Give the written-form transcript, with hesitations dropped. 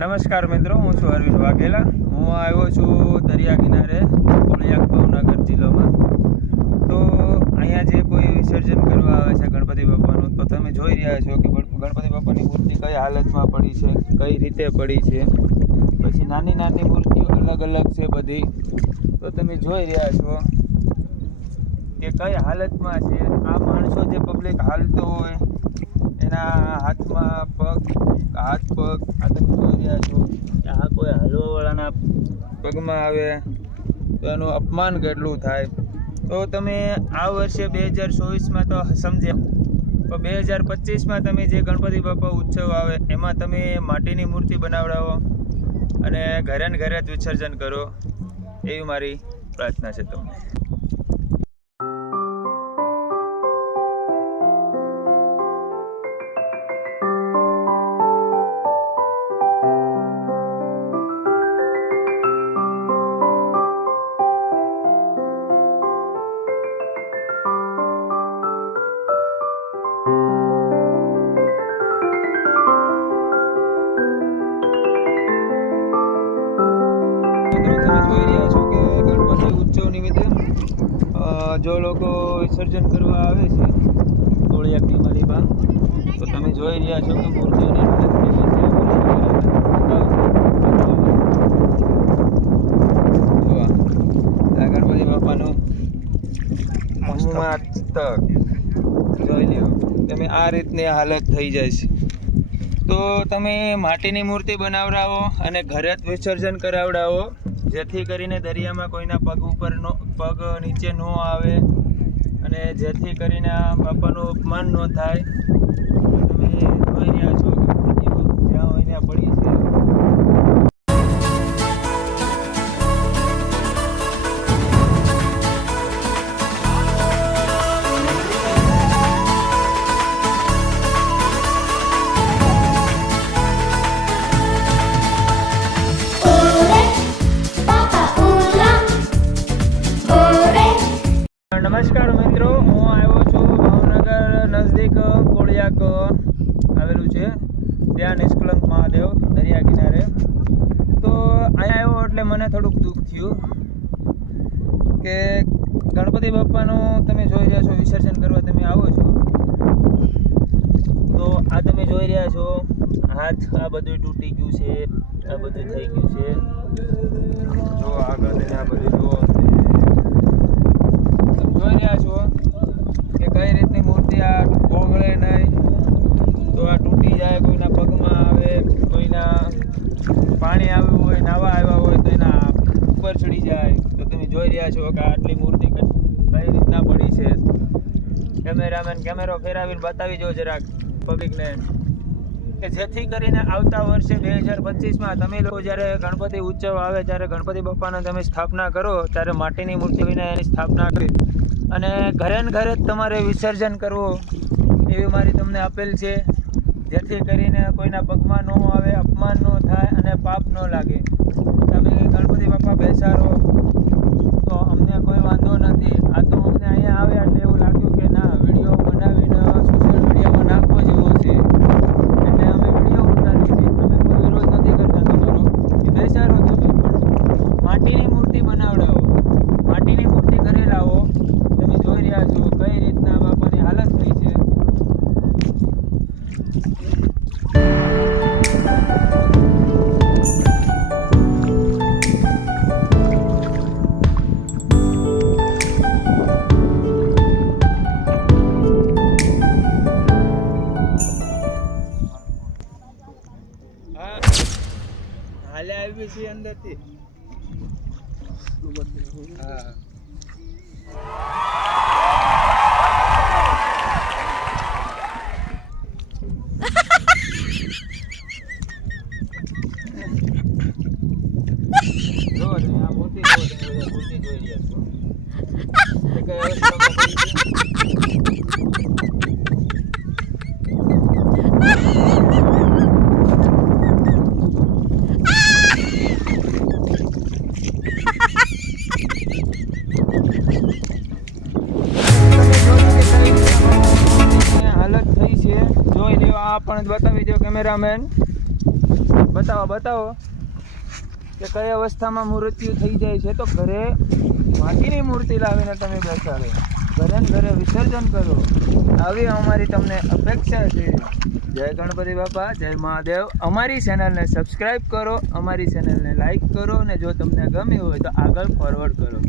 નમસ્કાર મિત્રો, હું છું અરવિંદ વાઘેલા. હું આવ્યો છું દરિયા કિનારે કોળિયાક ભાવનગર જિલ્લામાં. તો અહીંયા જે કોઈ વિસર્જન કરવા આવે છે ગણપતિ બાપાનું, તો તમે જોઈ રહ્યા છો કે ગણપતિ બાપાની મૂર્તિ કઈ હાલતમાં પડી છે, કઈ રીતે પડી છે. પછી નાની નાની મૂર્તિઓ અલગ અલગ છે બધી, તો તમે જોઈ રહ્યા છો કે કઈ હાલતમાં છે. આ માણસો જે પબ્લિક હાલતો હોય એના હાથમાં હાથ પગ આ તમે જોઈ રહ્યા છો કે આ કોઈ હાલવાવાળાના પગમાં આવે તો એનું અપમાન કેટલું થાય. તો તમે આ વર્ષે 2024માં તો સમજ્યા, તો 2025માં તમે જે ગણપતિ બાપા ઉત્સવ આવે એમાં તમે માટીની મૂર્તિ બનાવડાવો અને ઘરે ને ઘરે જ વિસર્જન કરો, એવી મારી પ્રાર્થના છે તમને. જોઈ રહ્યા છો કે ગણપતિ ઉત્સવ નિમિત્તે જો લોકો વિસર્જન કરવા આવે છે કોળિયાકની મારીમાં, તો તમે જોઈ રહ્યા છો કે મૂર્તિઓની હાલત કેવી છે. આ ગણપતિ બાપાનું મસ્તક જોઈ લ્યો તમે, આ રીતની હાલત થઈ જાય છે. તો તમે માટીની મૂર્તિ બનાવડાવો અને ઘરે જ વિસર્જન કરાવડાવો, જેથી કરીને દરિયામાં કોઈના પગ નીચે ન આવે અને જેથી કરીને આ બાપાનું અપમાન ન થાય. તમે જોઈ રહ્યા છો કે મૂર્તિઓ જ્યાં હોય ત્યાં પડી છે. નમસ્કાર મિત્રો, હું આવ્યો છું ભાવનગર નજદીક કોળિયાક આવેલું છે, ત્યાં નિષ્કલંક મહાદેવ દરિયા કિનારે. તો અહીંયા આવ્યો એટલે મને થોડુંક દુઃખ થયું કે ગણપતિ બાપાનું તમે જોઈ રહ્યા છો વિસર્જન કરવા તમે આવો છો, તો આ તમે જોઈ રહ્યા છો હાથ આ બધું તૂટી ગયું છે, આ બધું થઈ ગયું છે. જો આગળ તેને આ બધું જુઓ, જોઈ રહ્યા છો કે કઈ રીતની મૂર્તિ આ ઓગળે નહીં, તો આ તૂટી જાય, કોઈના પગમાં આવે, કોઈના પાણી આવ્યું હોય, નાવા આવ્યા હોય તો એના ઉપર ચડી જાય. તો તમે જોઈ રહ્યા છો કે આટલી મૂર્તિ કઈ રીતના પડી છે. કેમેરામેન કેમેરો ફેરાવીને બતાવી જો જરાક પબ્લિકને, કે જેથી કરીને આવતા વર્ષે 2025માં તમે લોકો જ્યારે ગણપતિ ઉત્સવ આવે ત્યારે ગણપતિ બાપાને તમે સ્થાપના કરો ત્યારે માટીની મૂર્તિ વિના એની સ્થાપના કરી અને ઘરે ને ઘરે જ તમારે વિસર્જન કરવું, એવી મારી તમને અપીલ છે. જેથી કરીને કોઈના પગમાં ન આવે, અપમાન ન થાય અને પાપ ન લાગે. તમે ગણપતિ બાપા બેસાડો તો અમને કોઈ વાંધો નથી. આ તો અમને અહીંયા આવ્યા એટલે એવું લાગ્યું કે ના, વિડીયો બનાવીને સોશિયલ મીડિયામાં નાખવો જેવો છે એટલે અમે વિડીયો ઉતારીએ છીએ. અમે કોઈ વિરોધ નથી કરતા તમારો, કે બેસાડો તમે, પણ માટીની મૂર્તિ બનાવડાવો, માટીની મૂર્તિ ઘરે લાવો. તમે જોઈ રહ્યા છો કઈ રીતના બાપાની હાલત થઈ છે. હાલે આવી છે અંદરથી. હા જો આ મૂર્તિ જોઈ રહ્યા છો કઈ અવસ્થામાં પડી છે. પણ બતાવી દો કેમેરામેન. બતાવો કે કઈ અવસ્થામાં મૃત્યુ થઈ જાય છે તો ઘરે માટીની મૂર્તિ લાવીને તમે બેસાડો, ઘરે ને ઘરે વિસર્જન કરો, આવી અમારી તમને અપેક્ષા છે. જય ગણપતિ બાપા, જય મહાદેવ. અમારી ચેનલને સબસ્ક્રાઈબ કરો, અમારી ચેનલને લાઈક કરો, અને જો તમને ગમ્યું હોય તો આગળ ફોરવર્ડ કરો.